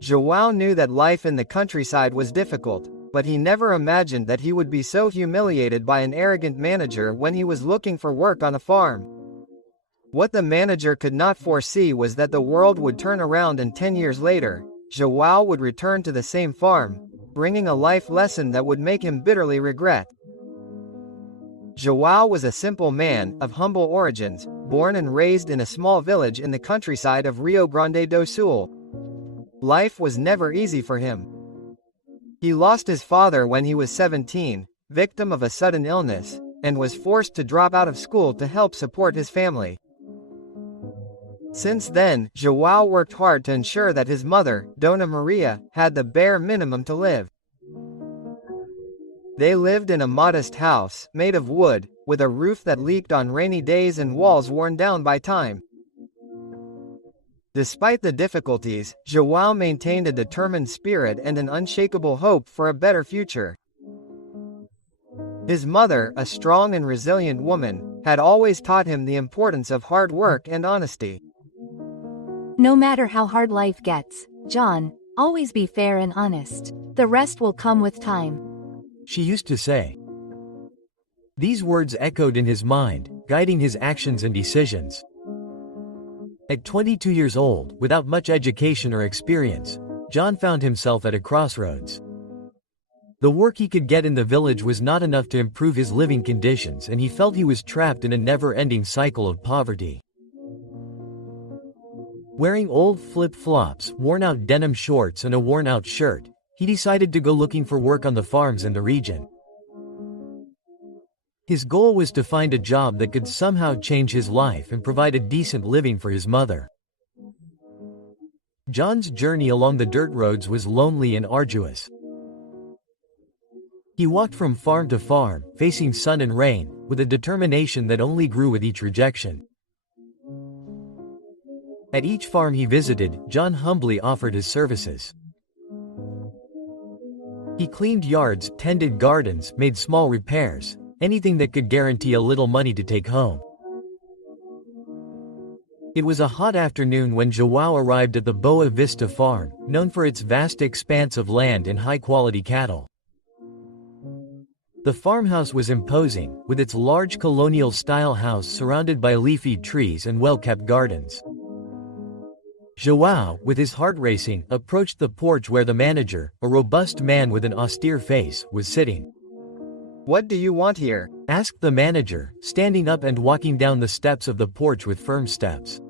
João knew that life in the countryside was difficult, but he never imagined that he would be so humiliated by an arrogant manager when he was looking for work on a farm. What the manager could not foresee was that the world would turn around and 10 years later, João would return to the same farm, bringing a life lesson that would make him bitterly regret. João was a simple man, of humble origins, born and raised in a small village in the countryside of Rio Grande do Sul. Life was never easy for him. He lost his father when he was 17, victim of a sudden illness, and was forced to drop out of school to help support his family. Since then, João worked hard to ensure that his mother, Dona Maria, had the bare minimum to live. They lived in a modest house, made of wood, with a roof that leaked on rainy days and walls worn down by time. Despite the difficulties, João maintained a determined spirit and an unshakable hope for a better future. His mother, a strong and resilient woman, had always taught him the importance of hard work and honesty. No matter how hard life gets, John, always be fair and honest. The rest will come with time, she used to say. These words echoed in his mind, guiding his actions and decisions. At 22 years old, without much education or experience, John found himself at a crossroads. The work he could get in the village was not enough to improve his living conditions, and he felt he was trapped in a never-ending cycle of poverty. Wearing old flip-flops, worn-out denim shorts and a worn-out shirt, he decided to go looking for work on the farms in the region. His goal was to find a job that could somehow change his life and provide a decent living for his mother. John's journey along the dirt roads was lonely and arduous. He walked from farm to farm, facing sun and rain, with a determination that only grew with each rejection. At each farm he visited, John humbly offered his services. He cleaned yards, tended gardens, made small repairs, anything that could guarantee a little money to take home. It was a hot afternoon when João arrived at the Boa Vista farm, known for its vast expanse of land and high-quality cattle. The farmhouse was imposing, with its large colonial-style house surrounded by leafy trees and well-kept gardens. João, with his heart racing, approached the porch where the manager, a robust man with an austere face, was sitting. "What do you want here?" asked the manager, standing up and walking down the steps of the porch with firm steps.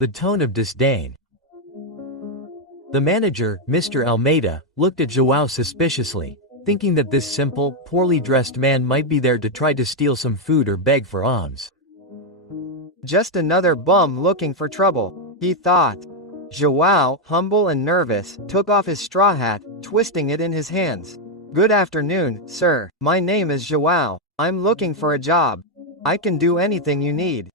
The tone of disdain. The manager, Mr. Almeida, looked at João suspiciously, thinking that this simple, poorly dressed man might be there to try to steal some food or beg for alms. Just another bum looking for trouble, he thought. João, humble and nervous, took off his straw hat, twisting it in his hands. "Good afternoon, sir. My name is João. I'm looking for a job. I can do anything you need.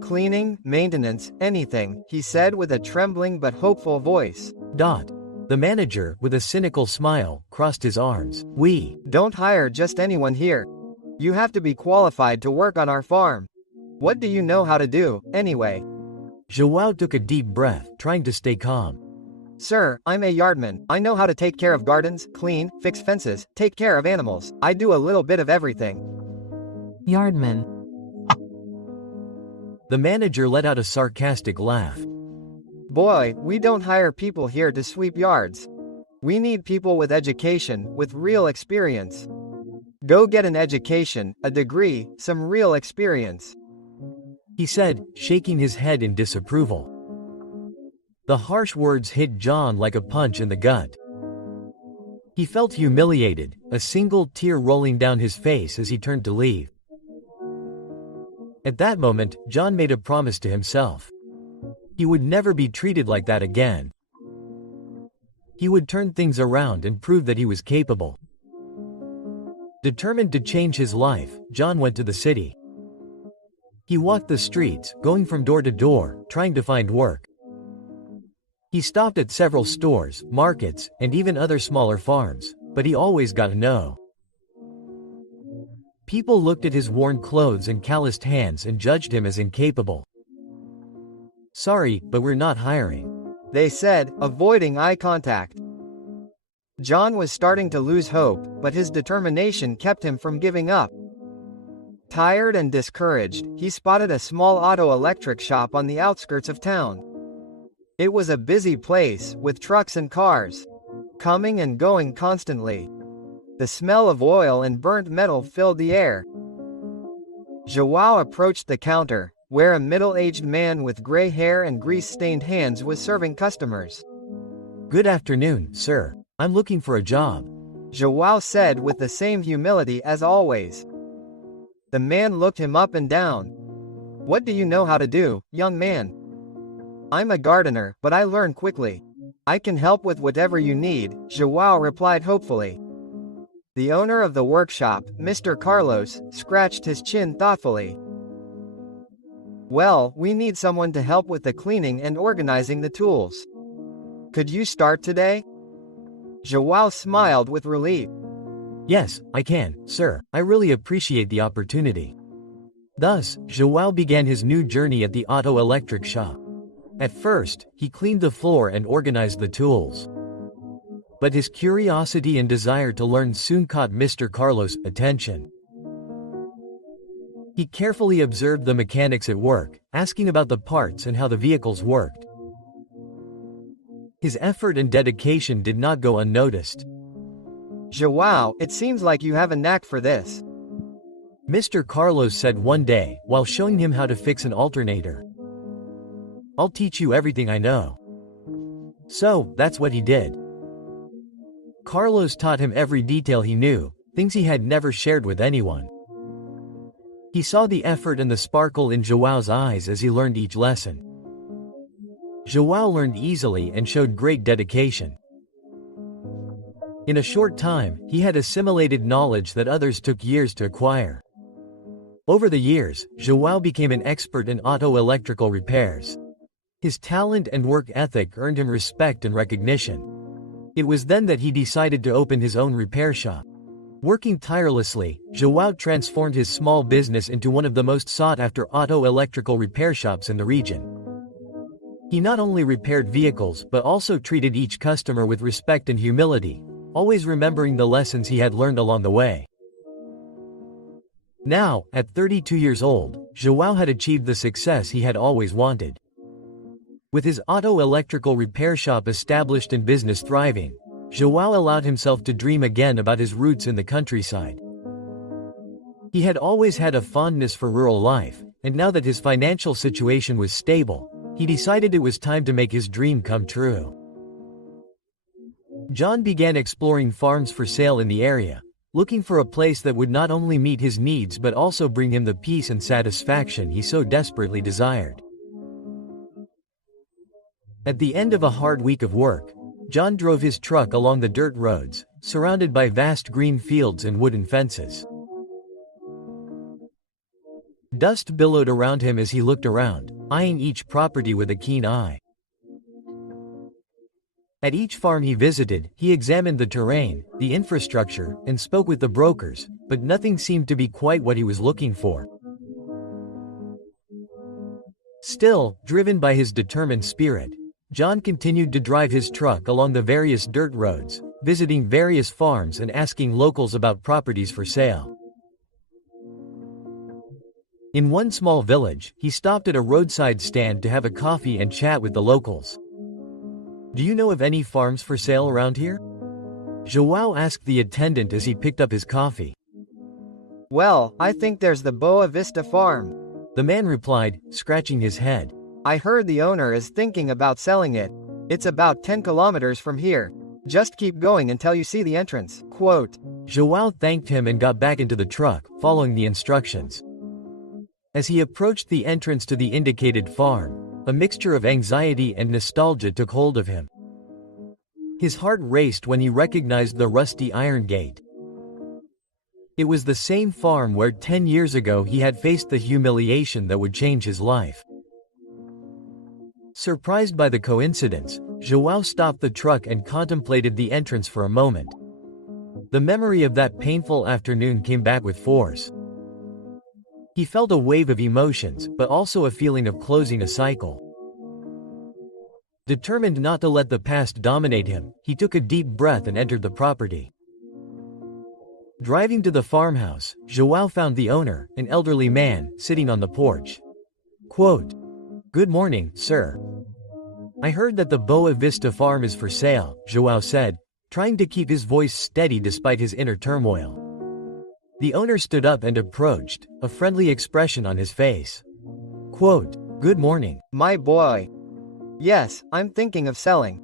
Cleaning, maintenance, anything," he said with a trembling but hopeful voice. The manager, with a cynical smile, crossed his arms. "We don't hire just anyone here. You have to be qualified to work on our farm. What do you know how to do, anyway?" João took a deep breath, trying to stay calm. "Sir, I'm a yardman. I know how to take care of gardens, clean, fix fences, take care of animals. I do a little bit of everything." Yardman. The manager let out a sarcastic laugh. "Boy, we don't hire people here to sweep yards. We need people with education, with real experience. Go get an education, a degree, some real experience," he said, shaking his head in disapproval. The harsh words hit John like a punch in the gut. He felt humiliated, a single tear rolling down his face as he turned to leave. At that moment, John made a promise to himself. He would never be treated like that again. He would turn things around and prove that he was capable. Determined to change his life, John went to the city. He walked the streets, going from door to door, trying to find work. He stopped at several stores, markets, and even other smaller farms, but he always got a no. People looked at his worn clothes and calloused hands and judged him as incapable. "Sorry, but we're not hiring," they said, avoiding eye contact. John was starting to lose hope, but his determination kept him from giving up. Tired and discouraged, he spotted a small auto-electric shop on the outskirts of town. It was a busy place, with trucks and cars coming and going constantly. The smell of oil and burnt metal filled the air. João approached the counter, where a middle-aged man with gray hair and grease-stained hands was serving customers. "Good afternoon, sir. I'm looking for a job," João said with the same humility as always. The man looked him up and down. "What do you know how to do, young man?" "I'm a gardener, but I learn quickly. I can help with whatever you need," João replied hopefully. The owner of the workshop, Mr. Carlos, scratched his chin thoughtfully. "Well, we need someone to help with the cleaning and organizing the tools. Could you start today?" João smiled with relief. "Yes, I can, sir. I really appreciate the opportunity." Thus, João began his new journey at the auto-electric shop. At first, he cleaned the floor and organized the tools. But his curiosity and desire to learn soon caught Mr. Carlos' attention. He carefully observed the mechanics at work, asking about the parts and how the vehicles worked. His effort and dedication did not go unnoticed. "João, it seems like you have a knack for this," Mr. Carlos said one day, while showing him how to fix an alternator. "I'll teach you everything I know." So, that's what he did. Carlos taught him every detail he knew, things he had never shared with anyone. He saw the effort and the sparkle in João's eyes as he learned each lesson. João learned easily and showed great dedication. In a short time, he had assimilated knowledge that others took years to acquire. Over the years, João became an expert in auto-electrical repairs. His talent and work ethic earned him respect and recognition. It was then that he decided to open his own repair shop. Working tirelessly, João transformed his small business into one of the most sought-after auto-electrical repair shops in the region. He not only repaired vehicles but also treated each customer with respect and humility, always remembering the lessons he had learned along the way. Now, at 32 years old, João had achieved the success he had always wanted. With his auto-electrical repair shop established and business thriving, João allowed himself to dream again about his roots in the countryside. He had always had a fondness for rural life, and now that his financial situation was stable, he decided it was time to make his dream come true. John began exploring farms for sale in the area, looking for a place that would not only meet his needs but also bring him the peace and satisfaction he so desperately desired. At the end of a hard week of work, John drove his truck along the dirt roads, surrounded by vast green fields and wooden fences. Dust billowed around him as he looked around, eyeing each property with a keen eye. At each farm he visited, he examined the terrain, the infrastructure, and spoke with the brokers, but nothing seemed to be quite what he was looking for. Still, driven by his determined spirit, John continued to drive his truck along the various dirt roads, visiting various farms and asking locals about properties for sale. In one small village, he stopped at a roadside stand to have a coffee and chat with the locals. "Do you know of any farms for sale around here?" João asked the attendant as he picked up his coffee. "Well, I think there's the Boa Vista farm," the man replied, scratching his head. "I heard the owner is thinking about selling it. It's about 10 kilometers from here. Just keep going until you see the entrance." Quote. João thanked him and got back into the truck, following the instructions. As he approached the entrance to the indicated farm, a mixture of anxiety and nostalgia took hold of him. His heart raced when he recognized the rusty iron gate. It was the same farm where 10 years ago he had faced the humiliation that would change his life. Surprised by the coincidence, João stopped the truck and contemplated the entrance for a moment. The memory of that painful afternoon came back with force. He felt a wave of emotions, but also a feeling of closing a cycle. Determined not to let the past dominate him, he took a deep breath and entered the property. Driving to the farmhouse, João found the owner, an elderly man, sitting on the porch. Quote, "Good morning, sir. I heard that the Boa Vista farm is for sale," João said, trying to keep his voice steady despite his inner turmoil. The owner stood up and approached, a friendly expression on his face. Quote, "Good morning. My boy. Yes, I'm thinking of selling.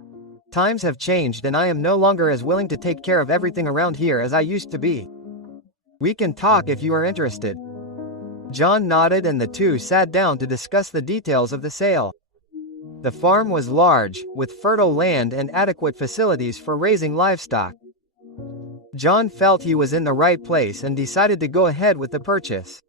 Times have changed and I am no longer as willing to take care of everything around here as I used to be. We can talk if you are interested." John nodded and the two sat down to discuss the details of the sale. The farm was large, with fertile land and adequate facilities for raising livestock. John felt he was in the right place and decided to go ahead with the purchase.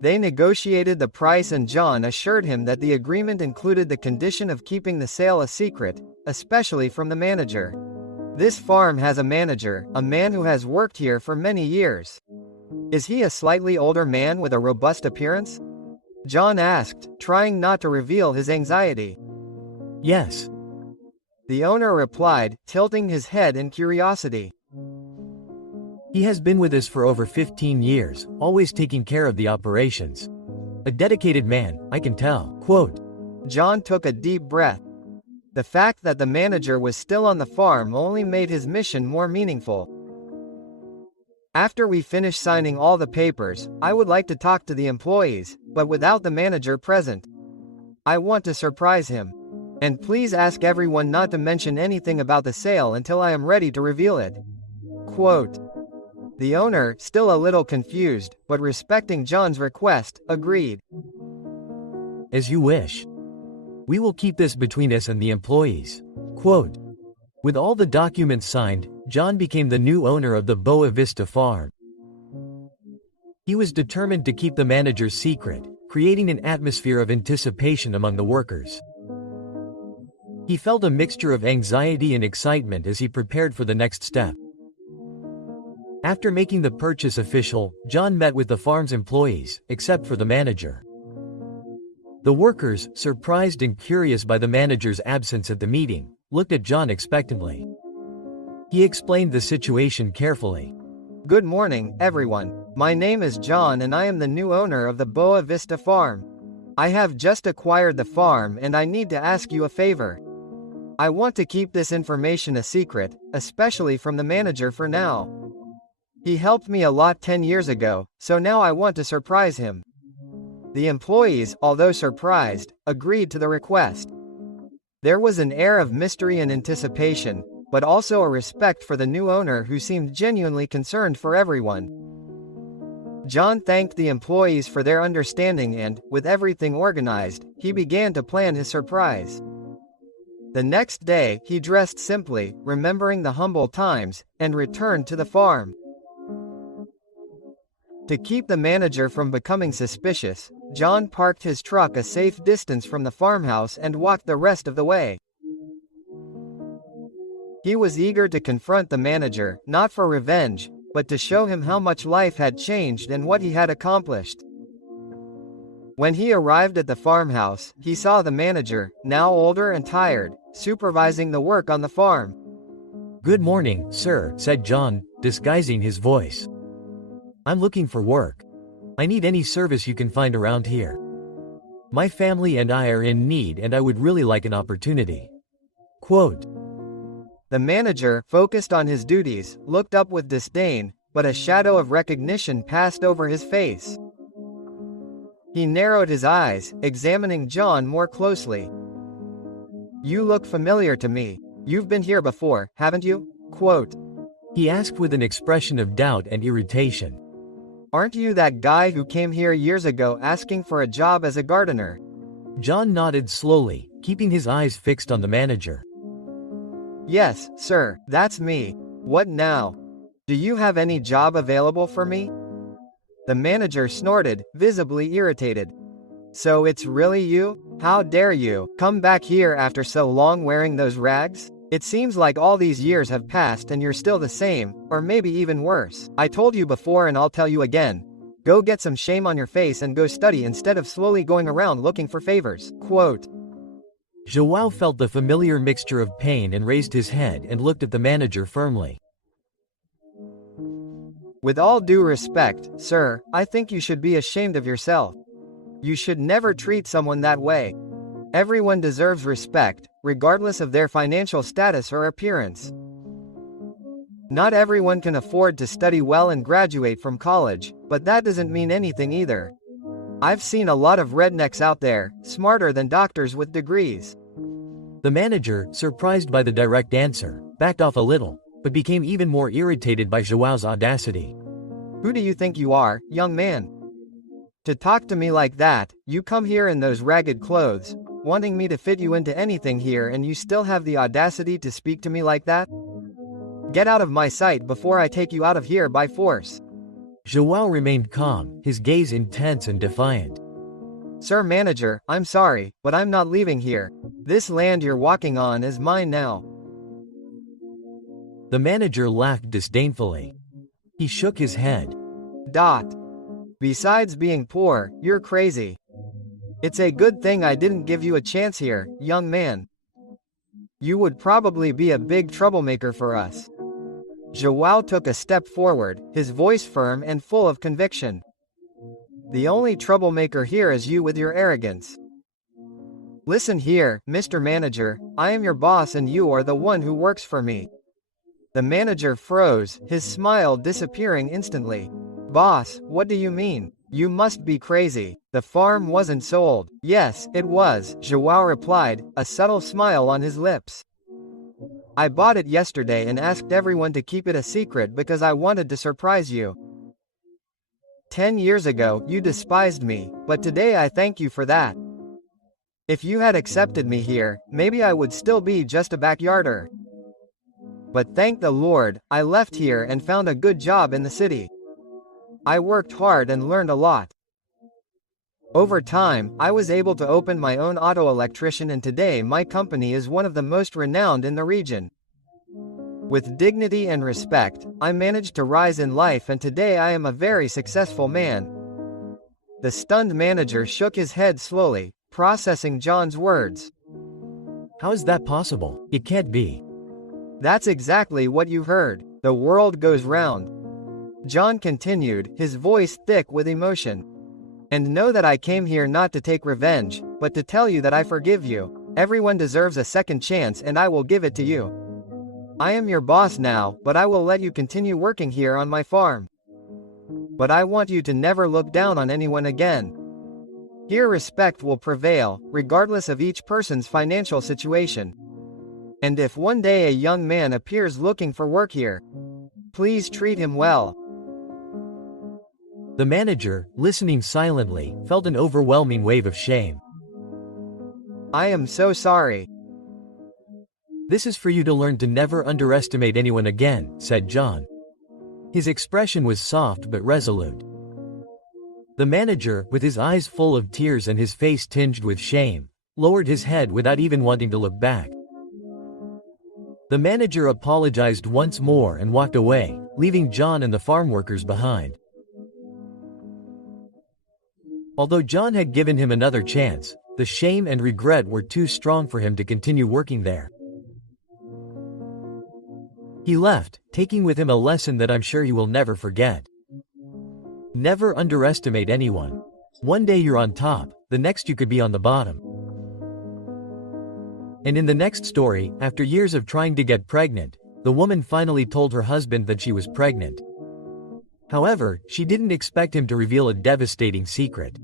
They negotiated the price and John assured him that the agreement included the condition of keeping the sale a secret, especially from the manager. This farm has a manager, a man who has worked here for many years. Is he a slightly older man with a robust appearance? John asked, trying not to reveal his anxiety. Yes. The owner replied, tilting his head in curiosity. He has been with us for over 15 years, always taking care of the operations. A dedicated man, I can tell. Quote, John took a deep breath. The fact that the manager was still on the farm only made his mission more meaningful. After we finish signing all the papers, I would like to talk to the employees, but without the manager present. I want to surprise him. And please ask everyone not to mention anything about the sale until I am ready to reveal it. Quote. The owner, still a little confused, but respecting John's request, agreed. As you wish. We will keep this between us and the employees. Quote. With all the documents signed, John became the new owner of the Boa Vista farm. He was determined to keep the manager's secret, creating an atmosphere of anticipation among the workers. He felt a mixture of anxiety and excitement as he prepared for the next step. After making the purchase official, John met with the farm's employees, except for the manager. The workers, surprised and curious by the manager's absence at the meeting, looked at John expectantly. He explained the situation carefully. Good morning, everyone. My name is John and I am the new owner of the Boa Vista farm. I have just acquired the farm and I need to ask you a favor. I want to keep this information a secret, especially from the manager for now. He helped me a lot 10 years ago, so now I want to surprise him. The employees, although surprised, agreed to the request. There was an air of mystery and anticipation, but also a respect for the new owner who seemed genuinely concerned for everyone. John thanked the employees for their understanding and, with everything organized, he began to plan his surprise. The next day, he dressed simply, remembering the humble times, and returned to the farm. To keep the manager from becoming suspicious, John parked his truck a safe distance from the farmhouse and walked the rest of the way. He was eager to confront the manager, not for revenge, but to show him how much life had changed and what he had accomplished. When he arrived at the farmhouse, he saw the manager, now older and tired, supervising the work on the farm. Good morning, sir, said John, disguising his voice. I'm looking for work. I need any service you can find around here. My family and I are in need and I would really like an opportunity. Quote. The manager, focused on his duties, looked up with disdain, but a shadow of recognition passed over his face. He narrowed his eyes, examining John more closely. You look familiar to me. You've been here before, haven't you? Quote. He asked with an expression of doubt and irritation. Aren't you that guy who came here years ago asking for a job as a gardener? John nodded slowly, keeping his eyes fixed on the manager. Yes, sir, that's me. What now? Do you have any job available for me? The manager snorted, visibly irritated. So it's really you? How dare you come back here after so long wearing those rags? It seems like all these years have passed and you're still the same, or maybe even worse. I told you before and I'll tell you again. Go get some shame on your face and go study instead of slowly going around looking for favors. Quote. João felt the familiar mixture of pain and raised his head and looked at the manager firmly. With all due respect, sir, I think you should be ashamed of yourself. You should never treat someone that way. Everyone deserves respect, regardless of their financial status or appearance. Not everyone can afford to study well and graduate from college, but that doesn't mean anything either. I've seen a lot of rednecks out there, smarter than doctors with degrees. The manager, surprised by the direct answer, backed off a little, but became even more irritated by João's audacity. Who do you think you are, young man? To talk to me like that? You come here in those ragged clothes, wanting me to fit you into anything here, and you still have the audacity to speak to me like that? Get out of my sight before I take you out of here by force. João remained calm, his gaze intense and defiant. Sir Manager, I'm sorry, but I'm not leaving here. This land you're walking on is mine now. The manager laughed disdainfully. He shook his head. Besides being poor, you're crazy. It's a good thing I didn't give you a chance here, young man. You would probably be a big troublemaker for us. João took a step forward, his voice firm and full of conviction. The only troublemaker here is you with your arrogance. Listen here, Mr. Manager, I am your boss and you are the one who works for me. The manager froze, his smile disappearing instantly. Boss, what do you mean? You must be crazy. The farm wasn't sold. Yes, it was, João replied, a subtle smile on his lips. I bought it yesterday and asked everyone to keep it a secret because I wanted to surprise you. 10 years ago, you despised me, but today I thank you for that. If you had accepted me here, maybe I would still be just a backyarder. But thank the Lord, I left here and found a good job in the city. I worked hard and learned a lot. Over time, I was able to open my own auto electrician, and today my company is one of the most renowned in the region. With dignity and respect, I managed to rise in life, and today I am a very successful man. The stunned manager shook his head slowly, processing John's words. How is that possible? It can't be. That's exactly what you heard. The world goes round. John continued, his voice thick with emotion. And know that I came here not to take revenge, but to tell you that I forgive you. Everyone deserves a second chance and I will give it to you. I am your boss now, but I will let you continue working here on my farm. But I want you to never look down on anyone again. Here respect will prevail, regardless of each person's financial situation. And if one day a young man appears looking for work here, please treat him well. The manager, listening silently, felt an overwhelming wave of shame. I am so sorry. This is for you to learn to never underestimate anyone again, said John. His expression was soft but resolute. The manager, with his eyes full of tears and his face tinged with shame, lowered his head without even wanting to look back. The manager apologized once more and walked away, leaving John and the farm workers behind. Although John had given him another chance, the shame and regret were too strong for him to continue working there. He left, taking with him a lesson that I'm sure he will never forget. Never underestimate anyone. One day you're on top, the next you could be on the bottom. And in the next story, after years of trying to get pregnant, the woman finally told her husband that she was pregnant. However, she didn't expect him to reveal a devastating secret.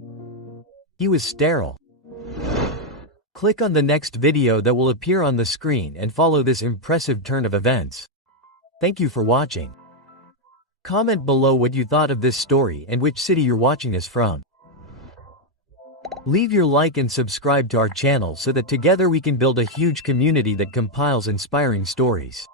He was sterile. Click on the next video that will appear on the screen and follow this impressive turn of events. Thank you for watching. Comment below what you thought of this story and which city you're watching this from. Leave your like and subscribe to our channel so that together we can build a huge community that compiles inspiring stories.